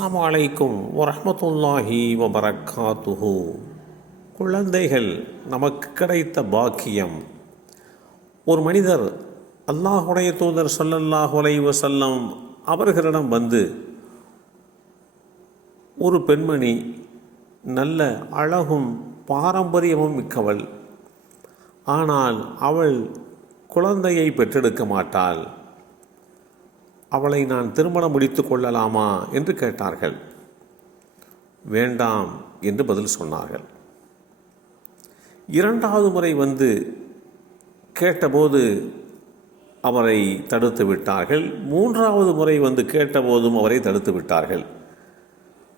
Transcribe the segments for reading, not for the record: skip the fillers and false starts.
அஸ்ஸலாமு அலைக்கும் வரஹ்மத்துல்லாஹி வபரக்காத்துஹு. குழந்தைகள் நமக்கு கிடைத்த பாக்கியம். ஒரு மனிதர் அல்லாஹுடைய தூதர் ஸல்லல்லாஹு அலைஹி வஸல்லம் அவர்களிடம் வந்து, ஒரு பெண்மணி நல்ல அழகும் பாரம்பரியமும் மிக்கவள், ஆனால் அவள் குழந்தையை பெற்றெடுக்க மாட்டாள், அவளை நான் திருமணம் முடித்து கொள்ளலாமா என்று கேட்டார்கள். வேண்டாம் என்று பதில் சொன்னார்கள். இரண்டாவது முறை வந்து கேட்டபோது அவரை தடுத்து விட்டார்கள். மூன்றாவது முறை வந்து கேட்டபோதும் அவரை தடுத்து விட்டார்கள்.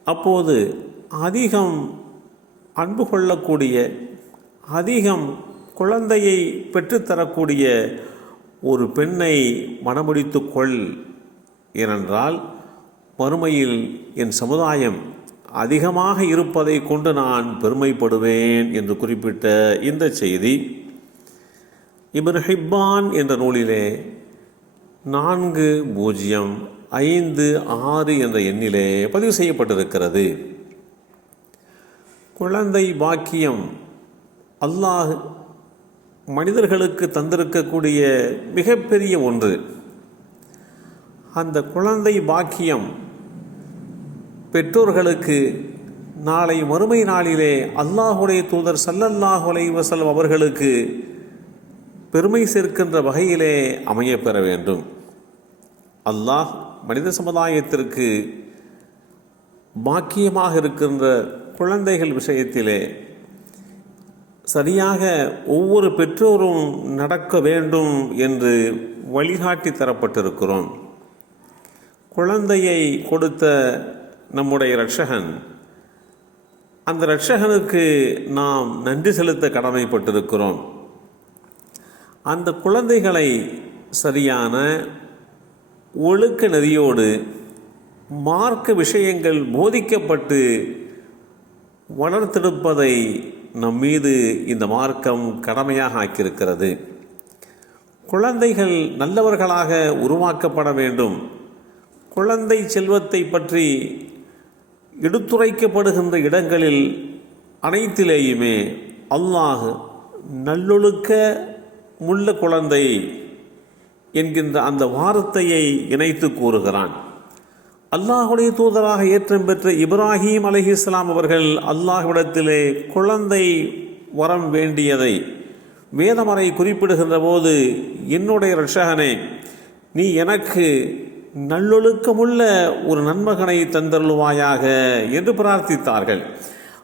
அப்போது அதிகம் அன்பு கொள்ளக்கூடிய, அதிகம் குழந்தையை பெற்றுத்தரக்கூடிய ஒரு பெண்ணை மணமுடித்து கொள், ஏனென்றால் மறுமையில் என் சமுதாயம் அதிகமாக இருப்பதை கொண்டு நான் பெருமைப்படுவேன் என்று குறிப்பிட்ட இந்த செய்தி இப்னு ஹிப்பான் என்ற நூலிலே 4056 என்ற எண்ணிலே பதிவு செய்யப்பட்டிருக்கிறது. குழந்தை பாக்கியம் அல்லாஹ் மனிதர்களுக்கு தந்திருக்கக்கூடிய மிகப்பெரிய ஒன்று. அந்த குழந்தை பாக்கியம் பெற்றோர்களுக்கு நாளை மறுமை நாளிலே அல்லாஹுடைய தூதர் ஸல்லல்லாஹு அலைஹி வஸல்லம் அவர்களுக்கு பெருமை சேர்க்கின்ற வகையிலே அமையப்பெற வேண்டும். அல்லாஹ் மனித சமுதாயத்திற்கு பாக்கியமாக இருக்கின்ற குழந்தைகள் விஷயத்திலே சரியாக ஒவ்வொரு பெற்றோரும் நடக்க வேண்டும் என்று வழிகாட்டி தரப்பட்டிருக்கிறோம். குழந்தையை கொடுத்த நம்முடைய இரட்சகன், அந்த இரட்சகனுக்கு நாம் நன்றி செலுத்த கடமைப்பட்டிருக்கிறோம். அந்த குழந்தைகளை சரியான ஒழுக்க நெறியோடு மார்க்க விஷயங்கள் போதிக்கப்பட்டு வளர்த்தெடுப்பதை நம் மீது இந்த மார்க்கம் கடமையாக ஆக்கியிருக்கிறது. குழந்தைகள் நல்லவர்களாக உருவாக்கப்பட வேண்டும். குழந்தை செல்வத்தை பற்றி எடுத்துரைக்கப்படுகின்ற இடங்களில் அனைத்திலேயுமே அல்லாஹ் நல்லொழுக்க முள்ள குழந்தை என்கின்ற அந்த வார்த்தையை இணைத்து கூறுகிறான். அல்லாஹுடைய தூதராக ஏற்றம் பெற்ற இப்ராஹீம் அலைஹிஸ்ஸலாம் அவர்கள் அல்லாஹ்விடத்திலே குழந்தை வரம் வேண்டியதை வேதமறை குறிப்பிடுகின்ற போது, என்னுடைய இரட்சகனே, நீ எனக்கு நல்லொழுக்கமுள்ள ஒரு நன்மகனை தந்தருள்வாயாக என்று பிரார்த்தித்தார்கள்.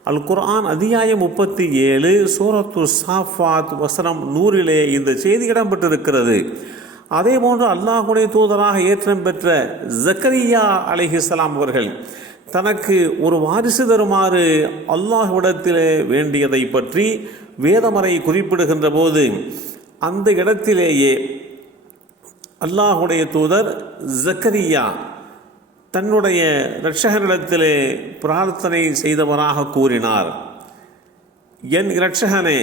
அல் குர்ஆன் அத்தியாயம் 37 சூரத்து சாஃபாத் வசனம் 100 இந்த செய்தி இடம்பெற்றிருக்கிறது. அதே போன்று அல்லாஹுடைய தூதராக ஏற்றம் பெற்ற ஜக்கரியா அலைஹிஸ்ஸலாம் அவர்கள் தனக்கு ஒரு வாரிசு தருமாறு அல்லாஹ்விடத்திலே வேண்டியதை பற்றி வேதமறை குறிப்பிடுகின்ற போது, அந்த இடத்திலேயே அல்லாஹுடைய தூதர் ஜக்கரியா தன்னுடைய இரட்சகனிடத்திலே பிரார்த்தனை செய்தவராக கூறினார், என் இரட்சகனே,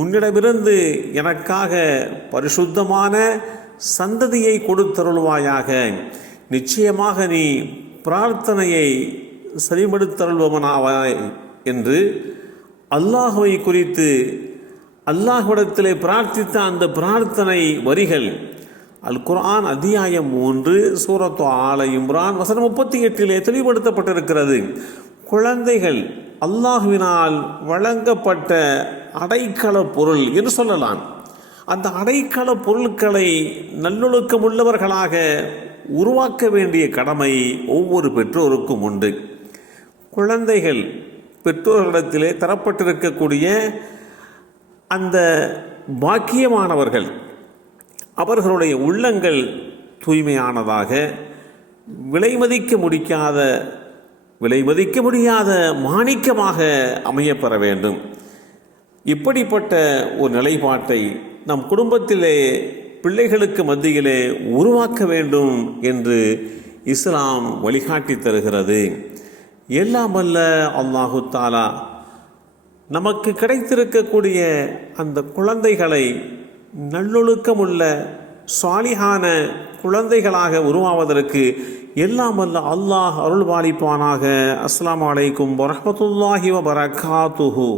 உன்னிடமிருந்து எனக்காக பரிசுத்தமான சந்ததியை கொடுத்தருள்வாயாக. நிச்சயமாக நீ பிரார்த்தனையை செவிமடுத்தருள்பவனாவாய் என்று அல்லாஹுவை குறித்து அல்லாஹ்விடத்திலே பிரார்த்தித்த அந்த பிரார்த்தனை வரிகள் அல் குர்ஆன் அத்தியாயம் 3 சூரத்து ஆல இம்ரான் வசனம் 38 தெளிவுபடுத்தப்பட்டிருக்கிறது. குழந்தைகள் அல்லாஹ்வினால் வழங்கப்பட்ட அடைக்கல பொருள் என்று சொல்லலாம். அந்த அடைக்கல பொருட்களை நல்லொழுக்கமுள்ளவர்களாக உருவாக்க வேண்டிய கடமை ஒவ்வொரு பெற்றோருக்கும் உண்டு. குழந்தைகள் பெற்றோர்களிடத்திலே தரப்பட்டிருக்கக்கூடிய அந்த பாக்கியமானவர்கள், அவர்களுடைய உள்ளங்கள் தூய்மையானதாக, விலை மதிக்க முடியாத மாணிக்கமாக அமையப்பெற வேண்டும். இப்படிப்பட்ட ஒரு நிலைப்பாட்டை நம் குடும்பத்திலே பிள்ளைகளுக்கு மத்தியிலே உருவாக்க வேண்டும் என்று இஸ்லாம் வழிகாட்டி தருகிறது. எல்லாம் வல்ல அல்லாஹு தாலா நமக்கு கிடைத்திருக்கக்கூடிய அந்த குழந்தைகளை நல்லொழுக்கமுள்ள சாலிஹான குழந்தைகளாக உருவாவதற்கு எல்லாம் வல்ல அல்லாஹ் அருள் பாலிப்பானாக. அஸ்ஸலாமு அலைக்கும் வரஹ்மத்துல்லாஹி வபரகாத்துஹு.